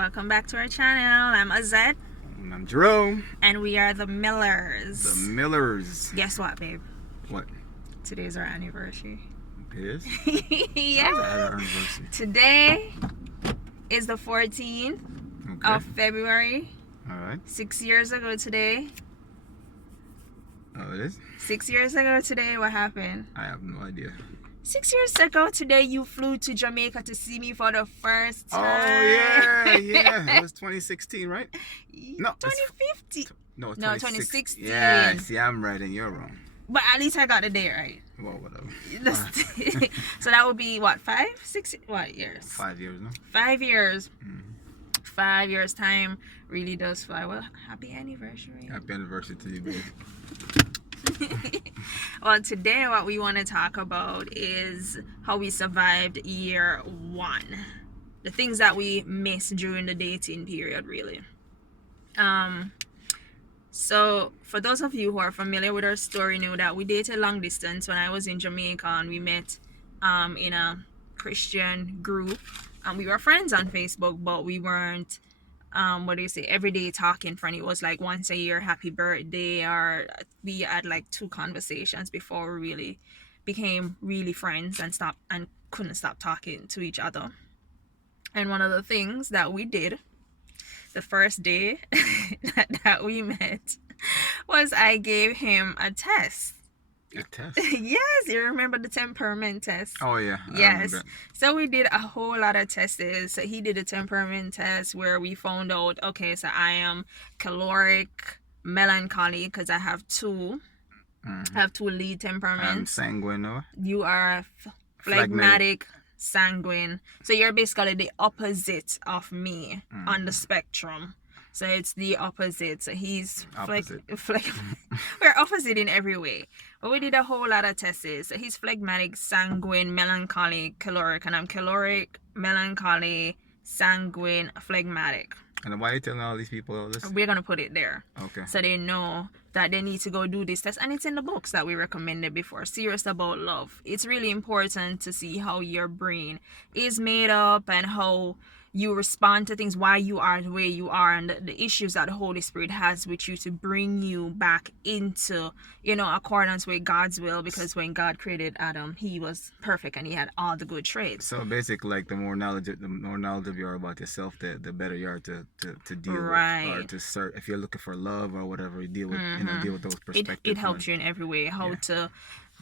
Welcome back to our channel. I'm Azette. And I'm Jerome. And we are the Millers. The Millers. Guess what, babe? What? Today's our anniversary. It is? Yeah. How's that our anniversary? Today is the 14th of February. Alright. 6 years ago today. Oh, it is? 6 years ago today, what happened? I have no idea. 6 years ago today, you flew to Jamaica to see me for the first time. Oh, yeah. It was 2016, right? No. 2015. No, 2016. Yeah, see, I'm right and you're wrong. But at least I got the date right. Well, whatever. So that would be what, 5, 6, what years? 5 years, no? 5 years. Mm-hmm. 5 years time really does fly. Well, happy anniversary. Happy anniversary to you, babe. Well, today what we want to talk about is how we survived year 1. The things that we missed during the dating period, really. So for those of you who are familiar with our story, know that we dated long distance when I was in Jamaica, and we met in a Christian group, and we were friends on Facebook, but we weren't everyday talking friend. It was like once a year, happy birthday, or we had like 2 conversations before we really became really friends and couldn't stop talking to each other. And one of the things that we did the first day that we met was I gave him a test. A test? Yes, you remember the temperament test? Oh, yeah. Yes. So we did a whole lot of tests. So he did a temperament test where we found out, okay, so I am choleric, melancholy, because I have 2. Mm-hmm. I have 2 lead temperaments. I'm sanguine, no? You are phlegmatic, sanguine. So you're basically the opposite of me on the spectrum. So it's the opposite. So he's opposite. We're opposite in every way. But we did a whole lot of tests. So he's phlegmatic, sanguine, melancholy, choleric, and I'm choleric, melancholy, sanguine, phlegmatic. And why are you telling all these people all this? We're gonna put it there. Okay. So they know that they need to go do this test, and it's in the books that we recommended before. Serious About Love. It's really important to see how your brain is made up and how you respond to things, why you are the way you are, and the issues that the Holy Spirit has with you to bring you back into, accordance with God's will. Because when God created Adam, he was perfect and he had all the good traits. So basically, like the more knowledge you are about yourself, the better you are to deal right. with, or to search. If you're looking for love or whatever, you deal with deal with those perspectives. It helps you in every way how to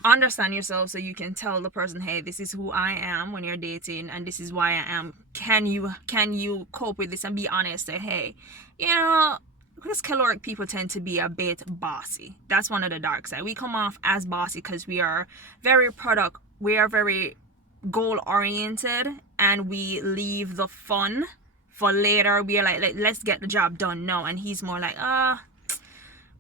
understand yourself, so you can tell the person, hey, this is who I am when you're dating, and this is why I am. Can you cope with this? And be honest, say, hey, because choleric people tend to be a bit bossy. That's one of the dark side. We come off as bossy because we are very goal oriented, and we leave the fun for later. We are like, let's get the job done now. And he's more like,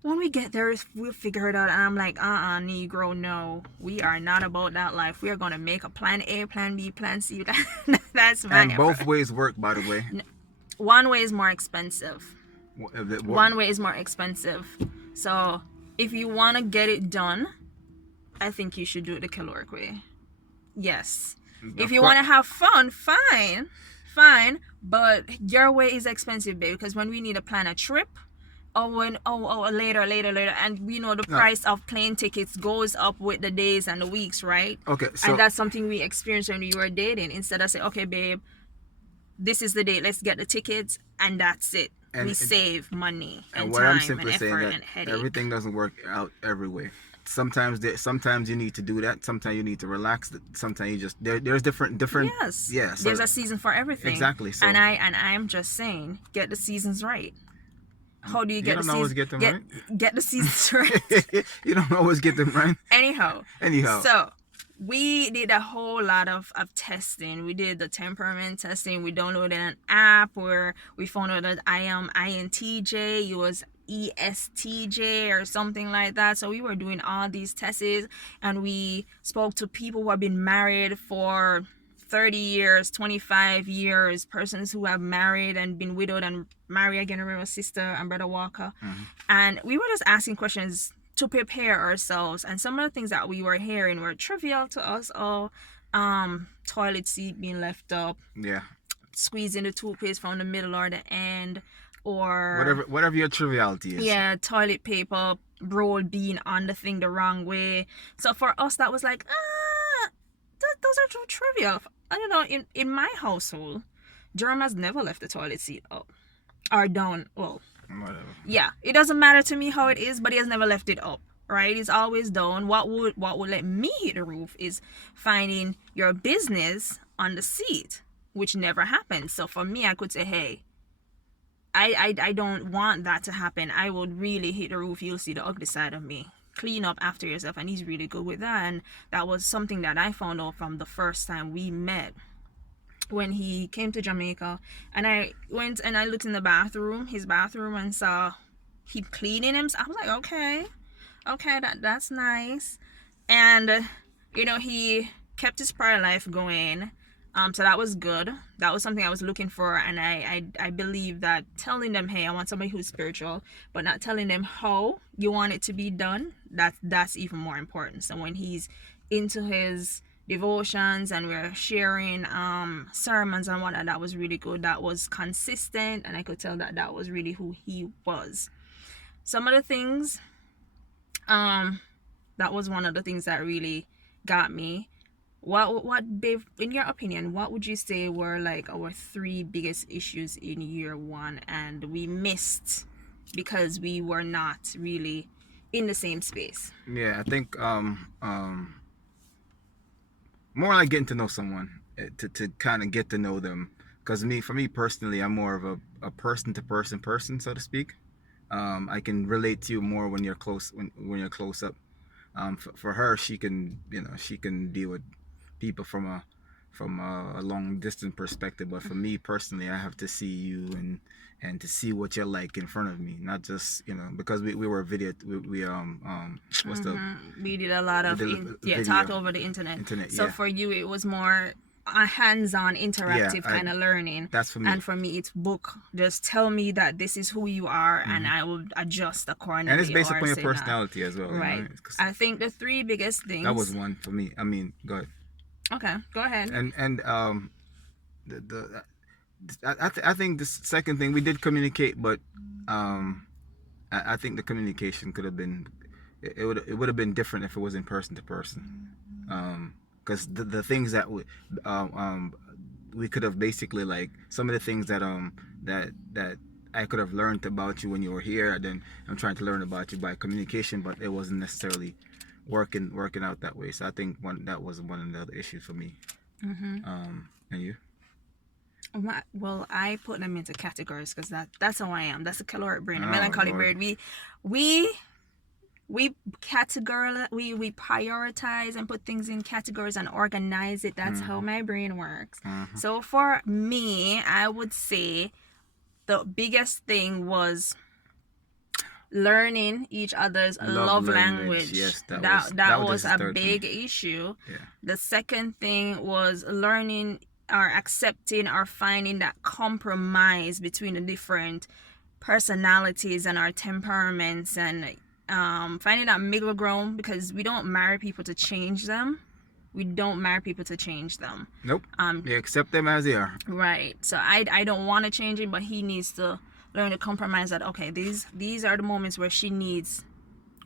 when we get there, we'll figure it out. And I'm like, Negro, no, we are not about that life. We are going to make a plan A, plan B, plan C. That's my And both ways work, by the way. One way is more expensive. One way is more expensive. So if you want to get it done, I think you should do it the caloric way. Yes. If you want to have fun, fine. But your way is expensive, babe. Because when we need to plan a trip, later, and we know the price of plane tickets goes up with the days and the weeks, right? Okay, so and that's something we experienced when we were dating. Instead of saying, okay, babe, this is the date, let's get the tickets, and that's it. We save money and what time I'm simply and saying effort that and headache. everything doesn't work out every way. Sometimes you need to do that. Sometimes you need to relax. Sometimes you just there's different. Yes. Yeah. So there's a season for everything. Exactly. So, and I'm just saying, get the seasons right. How do you get the seasons? Always get them right. Get the seasons right. You don't always get them right. Anyhow. So we did a whole lot of testing. We did the temperament testing. We downloaded an app where we found out that I am INTJ. It was ESTJ or something like that. So we were doing all these tests, and we spoke to people who have been married for 30 years, 25 years, persons who have married and been widowed and marry again. Remember Sister and Brother Walker. And we were just asking questions to prepare ourselves, and some of the things that we were hearing were trivial to us. Toilet seat being left up, squeezing the toothpaste from the middle or the end, or whatever your triviality is. yeah, toilet paper roll being on the thing the wrong way. So for us, that was like, those are too trivial. I don't know. In my household, Jerome has never left the toilet seat up or down. Well, Whatever. yeah, it doesn't matter to me how it is, but he has never left it up. Right? It's always down. What would let me hit the roof is finding your business on the seat, which never happens. So for me, I could say, hey, I don't want that to happen. I would really hit the roof. You'll see the ugly side of me. Clean up after yourself. And he's really good with that. And that was something that I found out from the first time we met when he came to Jamaica. And I went and I looked in his bathroom, and saw him cleaning himself. I was like, okay, that's nice. And he kept his prior life going. So that was good. That was something I was looking for. And I believe that telling them, hey, I want somebody who's spiritual, but not telling them how you want it to be done, that's even more important. So when he's into his devotions and we're sharing sermons and whatnot, that was really good. That was consistent, and I could tell that was really who he was. Some of the things, that was one of the things that really got me. What Dave, in your opinion, what would you say were like our 3 biggest issues in year 1 and we missed because we were not really in the same space? Yeah, I think more like getting to know someone, to kind of get to know them. Because for me personally, I'm more of a person to person, so to speak. I can relate to you more when you're close, when you're close up. For her, she can deal with people from a long distance perspective, but for me personally, I have to see you and to see what you're like in front of me, not just because we were video, we we did a lot of talk over the internet. So yeah. for you, it was more a hands-on interactive kind of learning. That's for me. And for me, it's book. Just tell me that this is who you are, and I will adjust accordingly. And it's based upon your personality as well, right? I think the 3 biggest things. That was one for me. I mean, go ahead. Okay, go ahead. And I think the second thing, we did communicate, but I think the communication could have been, it would have been different if it was in person to person, because the things that we could have basically, like some of the things that I could have learned about you when you were here, then I'm trying to learn about you by communication, but it wasn't necessarily working out that way. So I think that was one of the other issues for me. And you? Well, I put them into categories because that's how I am. That's a choleric brain, a melancholy brain. We categorize, we prioritize and put things in categories and organize it. That's how my brain works. So for me, I would say the biggest thing was learning each other's love language. Yes, that was a big issue. Yeah. The second thing was learning or accepting or finding that compromise between the different personalities and our temperaments, and finding that middle ground, because we don't marry people to change them. Nope. You accept them as they are. Right. So I don't want to change it, but he needs to learn to compromise that, okay, these are the moments where she needs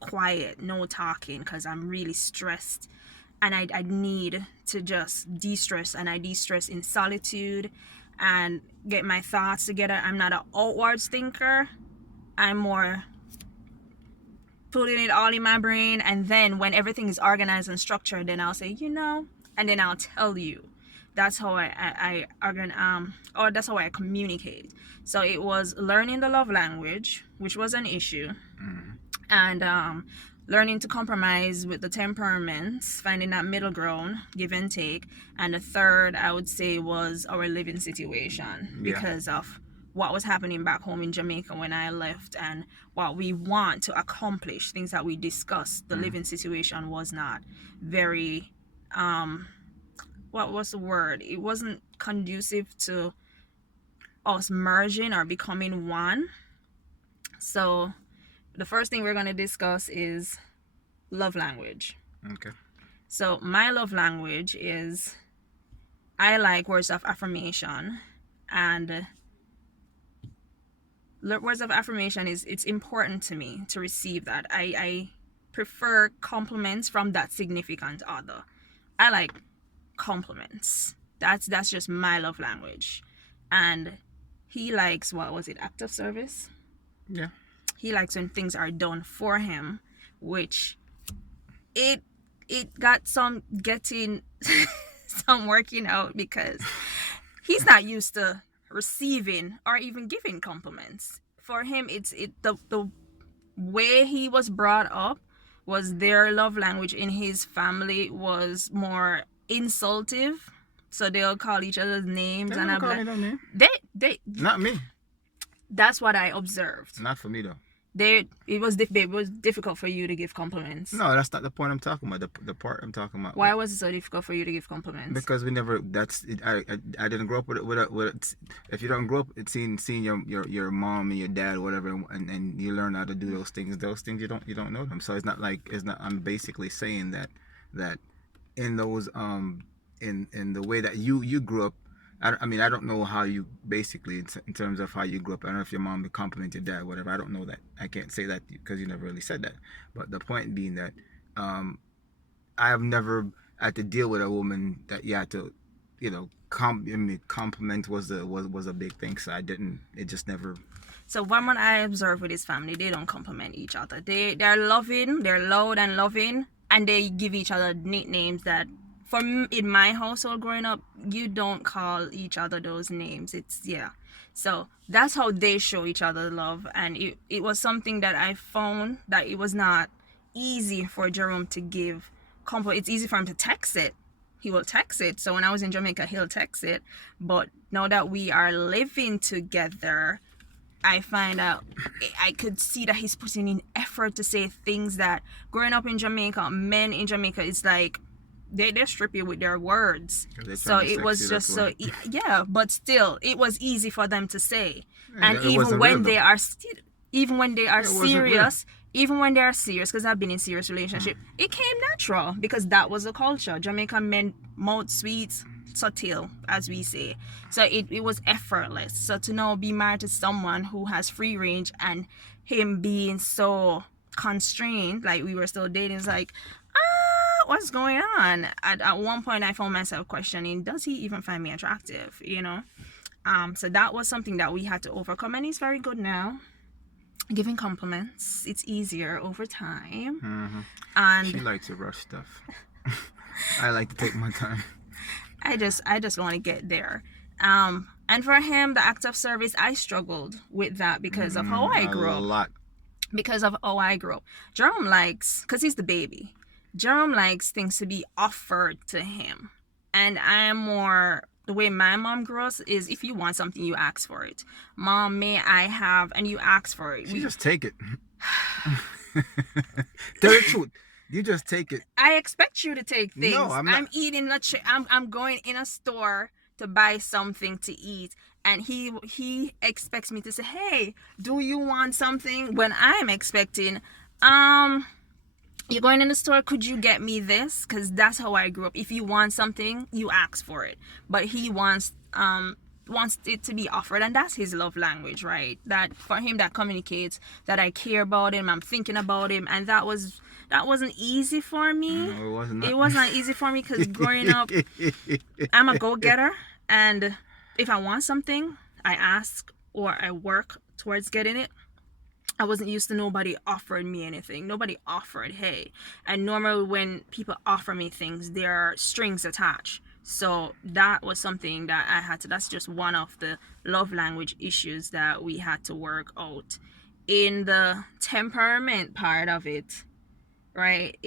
quiet, no talking, because I'm really stressed and I need to just de-stress, and I de-stress in solitude and get my thoughts together. I'm not an outwards thinker. I'm more putting it all in my brain, and then when everything is organized and structured, then I'll say, and then I'll tell you. That's how that's how I communicate. So it was learning the love language, which was an issue, and learning to compromise with the temperaments, finding that middle ground, give and take. And the third, I would say, was our living situation, because of what was happening back home in Jamaica when I left, and what we want to accomplish, things that we discussed. The living situation was not very what was the word? It wasn't conducive to us merging or becoming one. So the first thing we're going to discuss is love language. Okay. So my love language is, I like words of affirmation, And words of affirmation it's important to me to receive that. I prefer compliments from that significant other. I like compliments. That's just my love language. And he likes, what was it, act of service? Yeah. He likes when things are done for him, which it got some getting some working out, because he's not used to receiving or even giving compliments. For him, the way he was brought up was their love language in his family was more insultive. So they'll call each other's names, They and never I'll be call me like, no name. they Not me. that's what I observed. Not for me though. It was difficult for you to give compliments. No, that's not the point I'm talking about. The part I'm talking about. Why was it so difficult for you to give compliments? Because we never. That's it. I didn't grow up with if you don't grow up seeing your mom and your dad or whatever, and you learn how to do those things. Those things you don't know them. So it's not like it's not. I'm basically saying that in those in the way that you grew up. I mean, I don't know how you basically in terms of how you grew up. I don't know if your mom would compliment your dad, whatever. I don't know that. I can't say that because you never really said that. But the point being that I have never had to deal with a woman that you had to, compliment was a big thing. So I didn't. It just never. So one what I observe with his family, they don't compliment each other. They're loving, they're loud and loving, and they give each other nicknames that. In my household growing up, you don't call each other those names. So that's how they show each other love. And it was something that I found that it was not easy for Jerome to give compliment. It's easy for him to text it. He will text it. So when I was in Jamaica, he'll text it. But now that we are living together, I find out I could see that he's putting in effort to say things that growing up in Jamaica, men in Jamaica, it's like they strip you with their words. So it was just so but still it was easy for them to say. And even when they are serious, because I've been in serious relationship, it came natural because that was the culture. Jamaican men mouth sweet, subtle, as we say. So it was effortless. So to now be married to someone who has free range and him being so constrained, like we were still dating, it's like, what's going on? At one point I found myself questioning, does he even find me attractive? So that was something that we had to overcome, and he's very good now giving compliments. It's easier over time. Mm-hmm. And she likes to rush stuff. I like to take my time. I just want to get there. And for him, the act of service, I struggled with that because of how I grew up. Because of how I grew up. Jerome likes, because he's the baby, Jerome likes things to be offered to him. And I am more, the way my mom grew us is, if you want something, you ask for it. Mom, may I have, and you ask for it. You just take it. Tell the truth. You just take it. I expect you to take things. No, I'm not. I'm eating I'm going in a store to buy something to eat, and he expects me to say, hey, do you want something? When I'm expecting, you're going in the store, could you get me this? Because that's how I grew up. If you want something, you ask for it. But he wants it to be offered, and that's his love language, right? That for him, that communicates that I care about him, I'm thinking about him. And that wasn't easy for me. No, it wasn't. It was not easy for me because growing up, I'm a go-getter, and if I want something, I ask or I work towards getting it. I wasn't used to nobody offering me anything. Nobody offered, hey. And normally when people offer me things, there are strings attached. So that was something that I had to, that's just one of the love language issues that we had to work out. In the temperament part of it, right,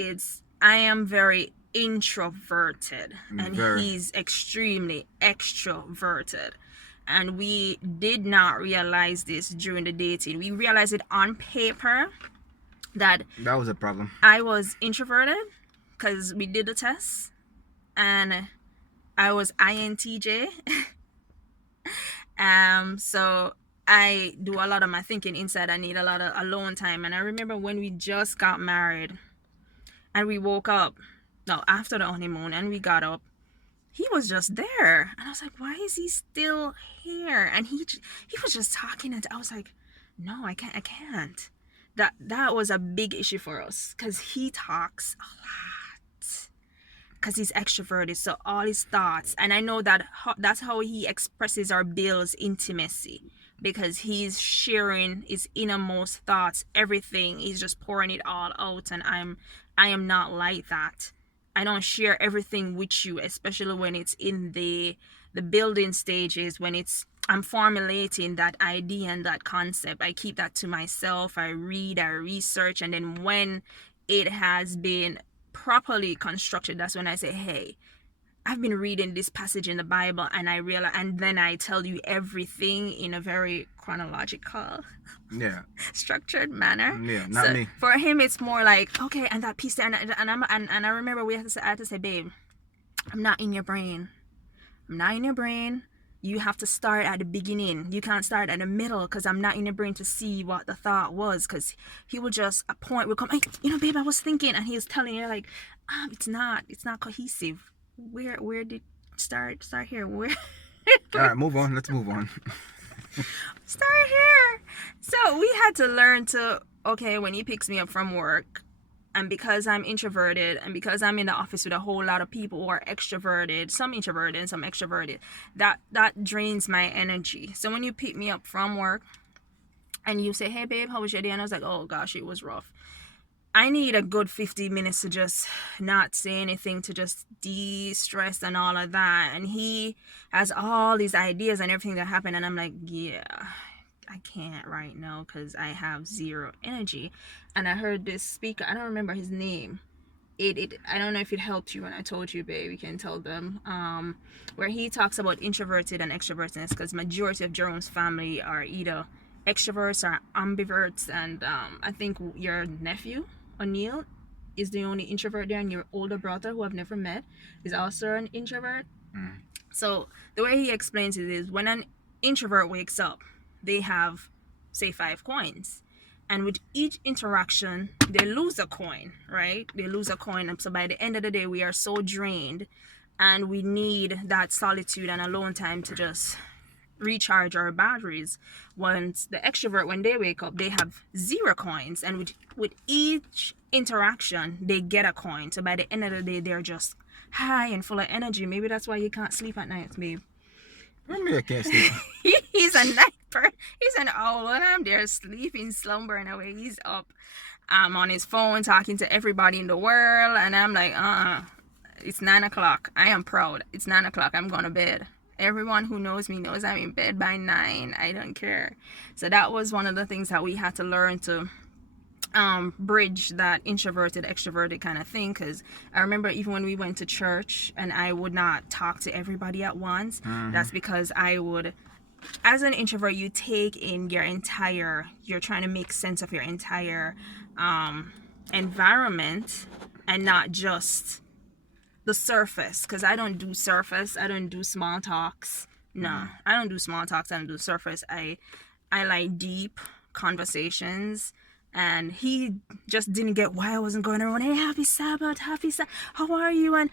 I am very introverted and he's extremely extroverted. And we did not realize this during the dating. We realized it on paper that was a problem. I was introverted because we did the test, and I was INTJ. So I do a lot of my thinking inside. I need a lot of alone time. And I remember when we just got married and we woke up, after the honeymoon, and we got up, he was just there, and I was like, why is he still here? And he was just talking, and I was like, no, I can't. That was a big issue for us because he talks a lot because he's extroverted, so all his thoughts, and I know that that's how he expresses or builds intimacy, because he's sharing his innermost thoughts, everything. He's just pouring it all out, and I am not like that. I don't share everything with you, especially when it's in the building stages, when I'm formulating that idea and that concept. I keep that to myself. I read, I research, and then when it has been properly constructed, that's when I say, hey, I've been reading this passage in the Bible, and I realize, and then I tell you everything in a very chronological, structured manner. Yeah, not so me. For him, it's more like, okay, and that piece there, and I remember I had to say, babe, I'm not in your brain. I'm not in your brain. You have to start at the beginning. You can't start at the middle, because I'm not in your brain to see what the thought was. Because he would just, a point would come, hey, babe, I was thinking, and he was telling you like, it's not cohesive. Where did start here? Where? All right, move on. Let's move on. Start here. So we had to learn to, okay, when he picks me up from work, and because I'm introverted, and because I'm in the office with a whole lot of people who are extroverted, some introverted and some extroverted, that drains my energy. So when you pick me up from work and you say, hey babe, how was your day? And I was like, oh gosh, it was rough. I need a good 50 minutes to just not say anything, to just de-stress and all of that. And he has all these ideas and everything that happened, and I'm like, yeah, I can't right now because I have zero energy. And I heard this speaker, I don't remember his name. I don't know if it helped you when I told you, babe, you can tell them, where he talks about introverted and extrovertedness, because majority of Jerome's family are either extroverts or ambiverts. And I think your nephew O'Neill is the only introvert there, and your older brother, who I've never met, is also an introvert. So the way he explains it is, when an introvert wakes up, they have, say, 5 coins, and with each interaction they lose a coin, right? They lose a coin, and so by the end of the day we are so drained, and we need that solitude and alone time to just recharge our batteries. Once the extrovert, when they wake up, they have 0 coins, and with each interaction they get a coin, so by the end of the day they're just high and full of energy. Maybe that's why you can't sleep at night, babe. I can't sleep. He's a night bird. He's an owl, and I'm there sleeping, slumbering away. He's up on his phone talking to everybody in the world, and I'm like, it's 9 o'clock. I am proud. It's 9 o'clock. I'm going to bed. Everyone who knows me knows I'm in bed by 9. I don't care. So that was one of the things that we had to learn to bridge that introverted extroverted kind of thing. Because I remember even when we went to church and I would not talk to everybody at once, that's because I would, as an introvert, you take in you're trying to make sense of your entire environment, and not just the surface. Because I don't do surface. I don't do small talks. No, I don't do small talks. I don't do surface. I like deep conversations. And he just didn't get why I wasn't going around, hey, happy Sabbath, how are you? And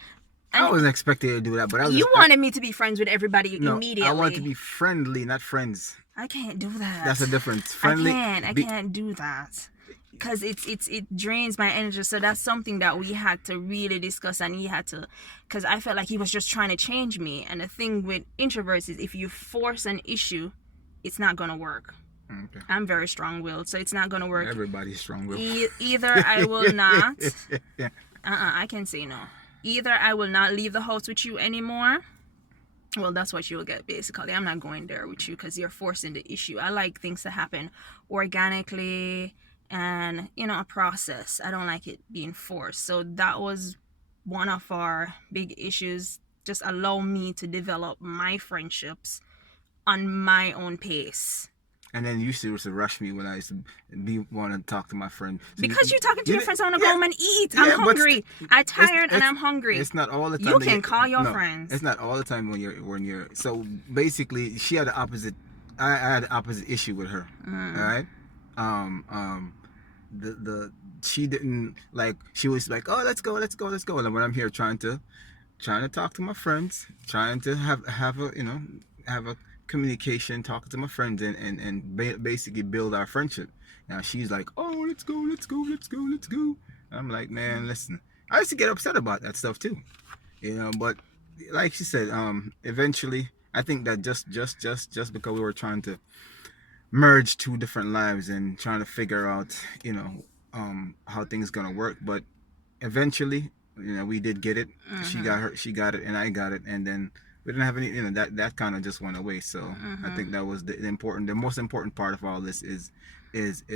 I wasn't expecting you to do that, but you wanted me to be friends with everybody immediately. I want to be friendly, not friends. I can't do that. That's the difference. Friendly. I can't do that, because it drains my energy. So that's something that we had to really discuss, and he had to, because I felt like he was just trying to change me. And the thing with introverts is, if you force an issue, it's not gonna work. Okay. I'm very strong-willed, so it's not gonna work. Everybody's strong-willed. Either I will not. I can say no. Either I will not leave the house with you anymore. Well, that's what you'll get, basically. I'm not going there with you because you're forcing the issue. I like things to happen organically and, a process. I don't like it being forced. So that was one of our big issues. Just allow me to develop my friendships on my own pace. And then you used to rush me when I used to want to talk to my friend. So because you're talking to your friends, I want to go home and eat. I'm hungry. I'm tired and I'm hungry. It's not all the time. You can call your friends. It's not all the time when you're. So basically, she had the opposite. I had the opposite issue with her. All right. She didn't like. She was like, oh, let's go. And when I'm here trying to trying to talk to my friends, trying to have a have a communication, talking to my friends, and basically build our friendship. Now she's like, oh, let's go, let's go, let's go, let's go. And I'm like, man, listen. I used to get upset about that stuff too, but like she said, eventually, I think that just because we were trying to merge two different lives and trying to figure out, how things gonna work, but eventually, we did get it. She got it, and I got it, and then we didn't have any, that kind of just went away. So I think that was the most important part of all this is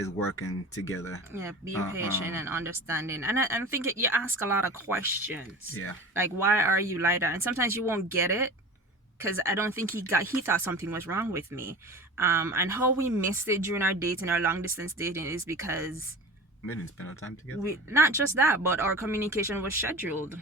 working together. Yeah, being patient and understanding. And I think you ask a lot of questions. Yeah. Like, why are you like that? And sometimes you won't get it, because I don't think he thought something was wrong with me. And how we missed it during our dating, our long distance dating, is because we didn't spend no time together. Not just that, but our communication was scheduled.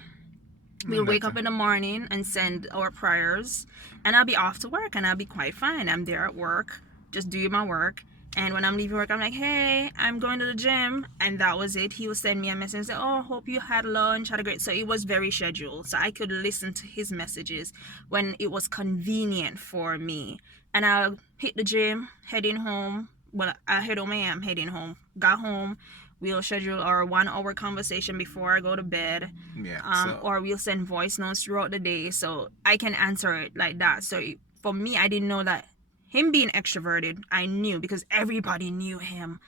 We'll wake up in the morning and send our prayers, and I'll be off to work, and I'll be quite fine. I'm there at work, just doing my work. And when I'm leaving work, I'm like, hey, I'm going to the gym. And that was it. He will send me a message and say, oh, hope you had lunch, had a great... So it was very scheduled. So I could listen to his messages when it was convenient for me. And I'll hit the gym, heading home. Well, I am heading home. Got home. We'll schedule our 1 hour conversation before I go to bed. Yeah. Or we'll send voice notes throughout the day. So I can answer it like that. So for me, I didn't know that. Him being extroverted, I knew, because everybody knew him.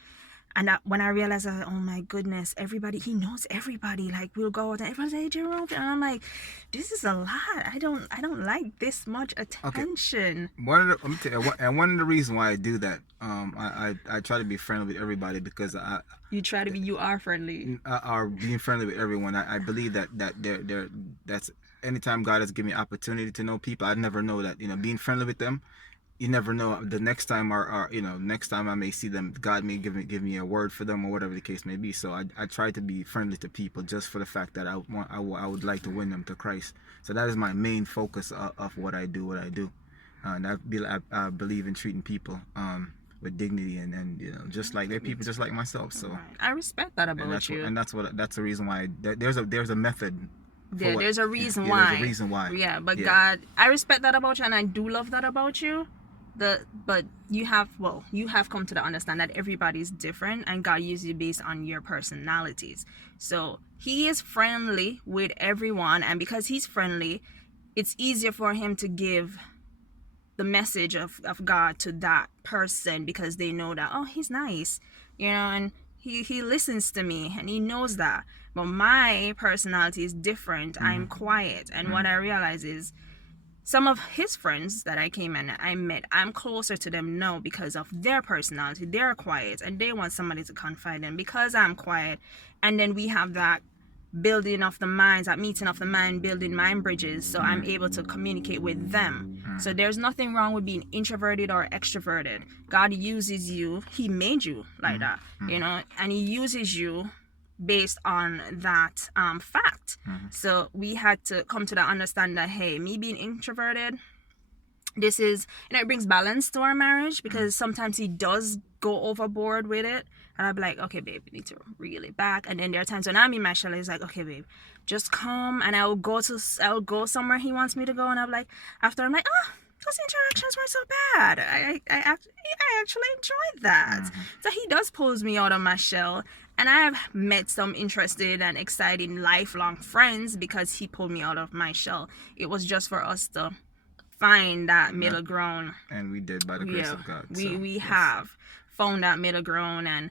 And when I realized that, oh my goodness, he knows everybody. Like, we'll go out and everyone's like, hey, Jerome. And I'm like, this is a lot. I don't like this much attention. Okay. One of the reasons why I do that, I try to be friendly with everybody, because you are friendly. Are being friendly with everyone. I believe that's anytime God has given me opportunity to know people, I never know that, being friendly with them, you never know the next time next time I may see them, God may give me a word for them, or whatever the case may be. So I try to be friendly to people, just for the fact that I would like to win them to Christ. So that is my main focus of what I do. And I believe in treating people with dignity, and just like they're people just like myself. So I respect that about you. And that's the reason why there's a method. There's a reason why. There's a reason why. Yeah, but God, I respect that about you, and I do love that about you. But you have come to understand that everybody's different, and God uses you based on your personalities. So he is friendly with everyone, and because he's friendly, it's easier for him to give the message of God to that person, because they know that, oh, he's nice, and he listens to me, and he knows that. But my personality is different. I'm quiet, and what I realize is, some of his friends that I met, I'm closer to them now because of their personality. They're quiet, and they want somebody to confide in, because I'm quiet. And then we have that building of the minds, that meeting of the mind, building mind bridges, so I'm able to communicate with them. So there's nothing wrong with being introverted or extroverted. God uses you. He made you like that, and he uses you based on that fact. So we had to come to that understand that, hey, me being introverted, this is, it brings balance to our marriage, because sometimes he does go overboard with it, and I'll be like, okay, babe, we need to reel it back. And then there are times when I'm in my shell, he's like, okay, babe, just come, and I'll go somewhere he wants me to go, and I'm like, after, I'm like, oh, those interactions weren't so bad. I actually enjoyed that. So he does pulls me out of my shell. And I have met some interested and exciting lifelong friends because he pulled me out of my shell. It was just for us to find that middle ground. And we did, by the grace of God. We have found that middle ground. And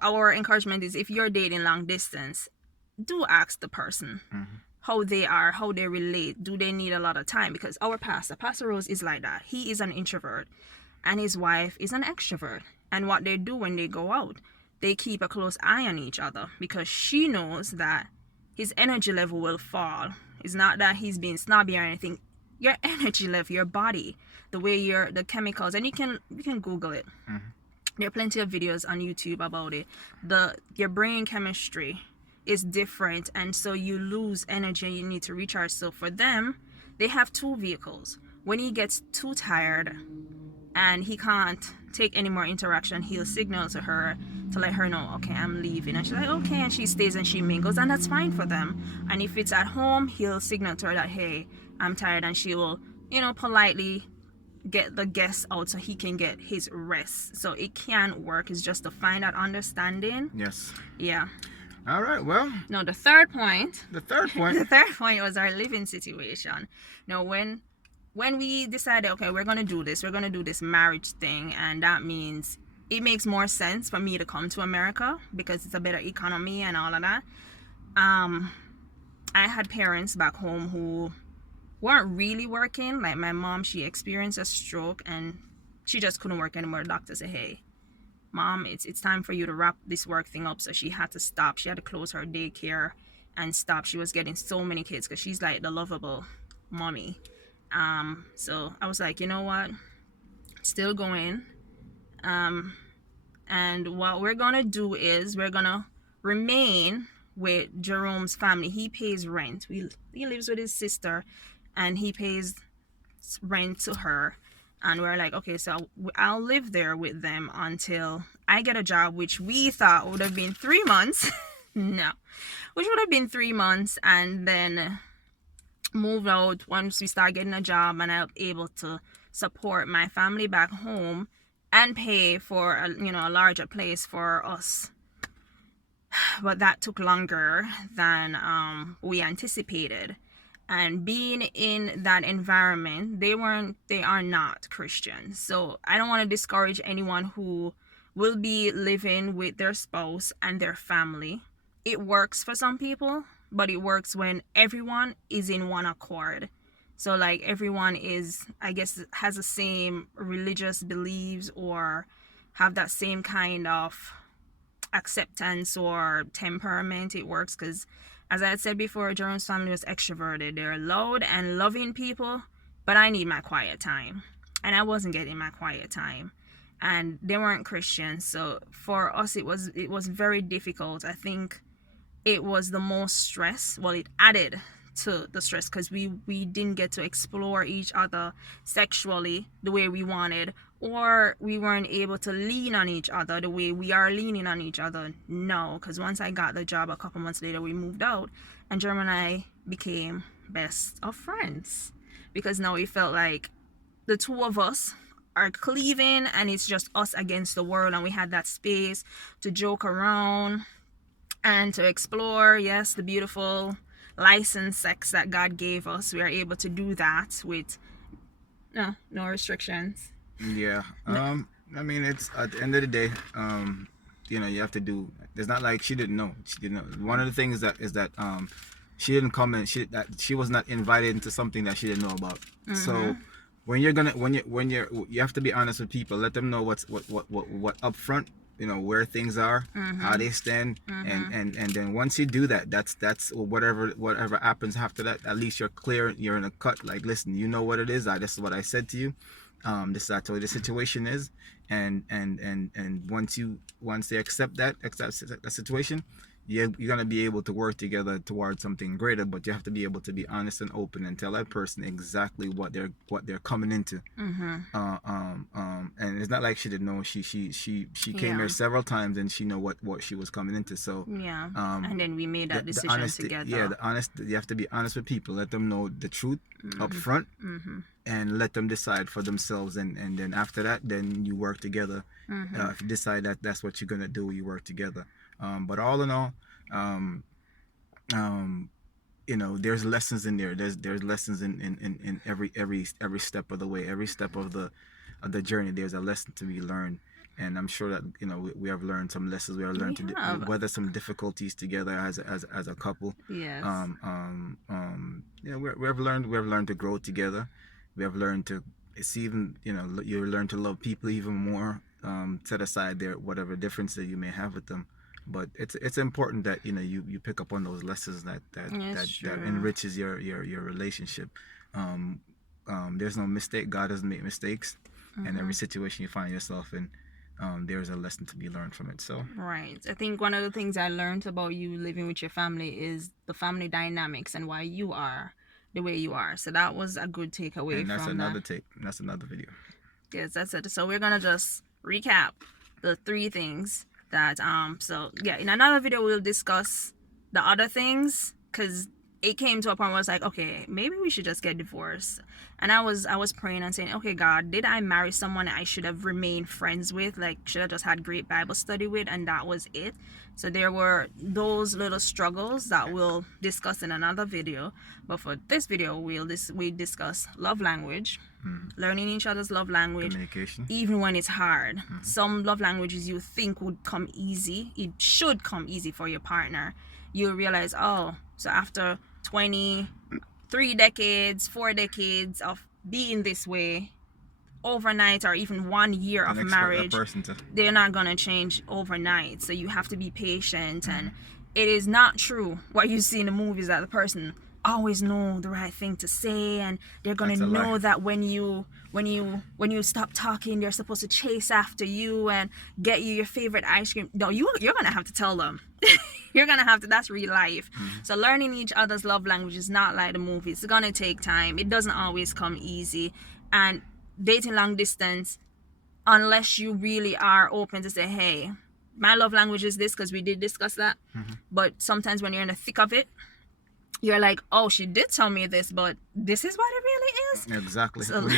our encouragement is, if you're dating long distance, do ask the person how they are, how they relate. Do they need a lot of time? Because our Pastor Rose, is like that. He is an introvert, and his wife is an extrovert. And what they do when they go out, they keep a close eye on each other, because she knows that his energy level will fall. It's not that he's being snobby or anything. Your energy level, your body, the way the chemicals, and you can Google it. There are plenty of videos on YouTube about it. Your brain chemistry is different, and so you lose energy and you need to recharge. So for them, they have 2 vehicles. When he gets too tired and he can't take any more interaction, he'll signal to her to let her know, okay, I'm leaving. And she's like, okay, and she stays and she mingles, and that's fine for them. And if it's at home, he'll signal to her that, hey, I'm tired, and she will, politely get the guest out so he can get his rest. So it can work. It's just to find that understanding. Yes. Yeah. All right. Well. No, the third point. The third point. The third point was our living situation. Now, when we decided, okay, we're gonna do this marriage thing, and that means it makes more sense for me to come to America because it's a better economy and all of that. I had parents back home who weren't really working. Like my mom, she experienced a stroke and she just couldn't work anymore. The doctor said, hey, Mom, it's time for you to wrap this work thing up. So she had to stop. She had to close her daycare and stop. She was getting so many kids because she's like the lovable mommy. So I was like, you know what? Still going. And what we're gonna do is we're gonna remain with Jerome's family. He pays rent. He lives with his sister, and he pays rent to her. And we're like, okay, so I'll live there with them until I get a job, which we thought would have been 3 months. No, which would have been 3 months, and then move out once we start getting a job and I'm able to support my family back home and pay for a larger place for us. But that took longer than we anticipated. And being in that environment, they are not Christians. So I don't want to discourage anyone who will be living with their spouse and their family. It works for some people, but it works when everyone is in one accord. So like everyone is, I guess, has the same religious beliefs or have that same kind of acceptance or temperament. It works because, as I had said before, Jerome's family was extroverted. They're loud and loving people, but I need my quiet time. And I wasn't getting my quiet time. And they weren't Christians. So for us, it was very difficult. I think it was the most stress. Well, it added to the stress because we didn't get to explore each other sexually the way we wanted, or we weren't able to lean on each other the way we are leaning on each other now. Because once I got the job, a couple months later we moved out, and Jerome and I became best of friends because now we felt like the two of us are cleaving and it's just us against the world, and we had that space to joke around and to explore, yes, the beautiful licensed sex that God gave us. We are able to do that with no restrictions. Yeah. I mean, it's at the end of the day, you have to do. It's not like she didn't know. She didn't know. One of the things is that she didn't come and she was not invited into something that she didn't know about. Mm-hmm. So when you have to be honest with people. Let them know what up front. Where things are, mm-hmm. how they stand, mm-hmm. and then once you do that, that's whatever happens after that. At least you're clear. You're in a cut. Like, listen, you know what it is. This is what I said to you. This is actually the situation is, and once they accept that situation, you're gonna be able to work together towards something greater. But you have to be able to be honest and open and tell that person exactly what they're coming into. Mm-hmm. And it's not like she didn't know. She came here several times and she know what she was coming into. So yeah. And then we made that decision honesty, together. Yeah, you have to be honest with people. Let them know the truth up front. Mm-hmm. And let them decide for themselves, and then after that, then you work together. Mm-hmm. If you decide that that's what you're gonna do, you work together. But all in all, there's lessons in there. There's lessons in every step of the way, every step of the journey. There's a lesson to be learned, and I'm sure that we have learned some lessons. We have learned to weather some difficulties together as a couple. Yes. We have learned to grow together. We have learned to you learn to love people even more. Set aside whatever difference that you may have with them. But it's important that you pick up on those lessons that enriches your relationship. There's no mistake. God doesn't make mistakes, mm-hmm. and every situation you find yourself in, there's a lesson to be learned from it. So right, I think one of the things I learned about you living with your family is the family dynamics and why you are the way you are. So that was a good takeaway. And that's another take. That's another video. Yes, that's it. So we're gonna just recap the 3 things that so yeah, in another video we'll discuss the other things, because it came to a point where I was like, okay, maybe we should just get divorced. And I was praying and saying, okay, God, did I marry someone I should have remained friends with, like should have just had great Bible study with, and that was it? So there were those little struggles that we'll discuss in another video. But for this video, we discuss love language, learning each other's love language, Communication. even when it's hard. Some love languages you think would come easy, it should come easy for your partner. You'll realize, oh, so after 23 decades, 4 decades of being this way, overnight or even 1 year of marriage, they're not gonna change overnight. So you have to be patient. And it is not true what you see in the movies, that the person always know the right thing to say, and they're gonna know that when you stop talking, they're supposed to chase after you and get you your favorite ice cream. No, you're gonna have to tell them. You're gonna have to. That's real life. So learning each other's love language is not like the movies. It's gonna take time. It doesn't always come easy. And dating long distance, unless you really are open to say, hey, my love language is this, because we did discuss that. But sometimes when you're in the thick of it, you're like, oh, she did tell me this, but this is what it really is. Exactly. So, when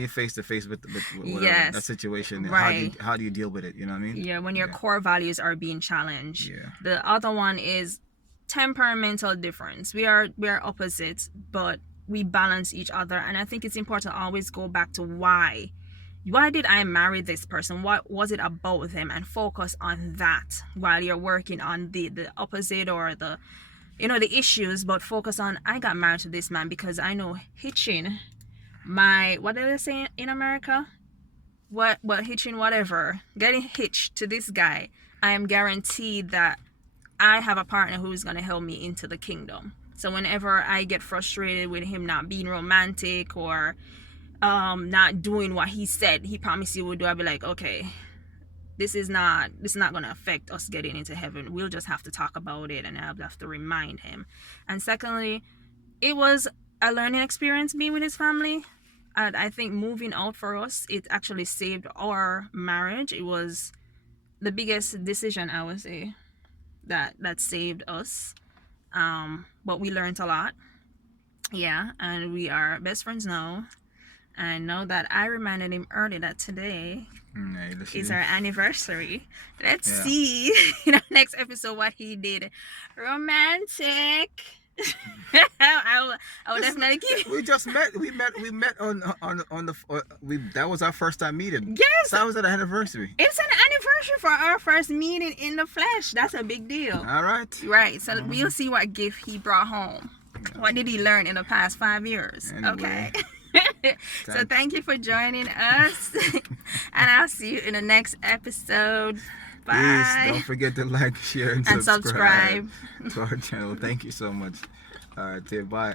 you face to face with whatever, that situation, right, how do you deal with it? You know what I mean? Yeah, when your core values are being challenged. Yeah. The other one is temperamental difference. We are opposites, but we balance each other. And I think it's important to always go back to why did I marry this person? What was it about them? And focus on that while you're working on the opposite or the issues. But focus on, I got married to this man because I know hitching what did they say in America? Hitching, whatever, getting hitched to this guy, I am guaranteed that I have a partner who is going to help me into the kingdom. So whenever I get frustrated with him not being romantic or not doing what he said he promised he would do, I'll be like, okay, this is not going to affect us getting into heaven. We'll just have to talk about it, and I'll have to remind him. And secondly, it was a learning experience being with his family. And I think moving out for us, it actually saved our marriage. It was the biggest decision, I would say, that saved us. But we learned a lot. Yeah, and we are best friends now. And know that I reminded him earlier that today is our anniversary. Let's see in our next episode what he did. Romantic. I would definitely keep. We just met. We met on that was our first time meeting. Yes. So that was at the anniversary. It's an anniversary for our first meeting in the flesh. That's a big deal. All right. Right. So we'll see what gift he brought home. What did he learn in the past 5 years? Anyway. Okay. So thank you for joining us. And I'll see you in the next episode. Bye. Please don't forget to like, share, and subscribe to our channel. Thank you so much. All right, bye.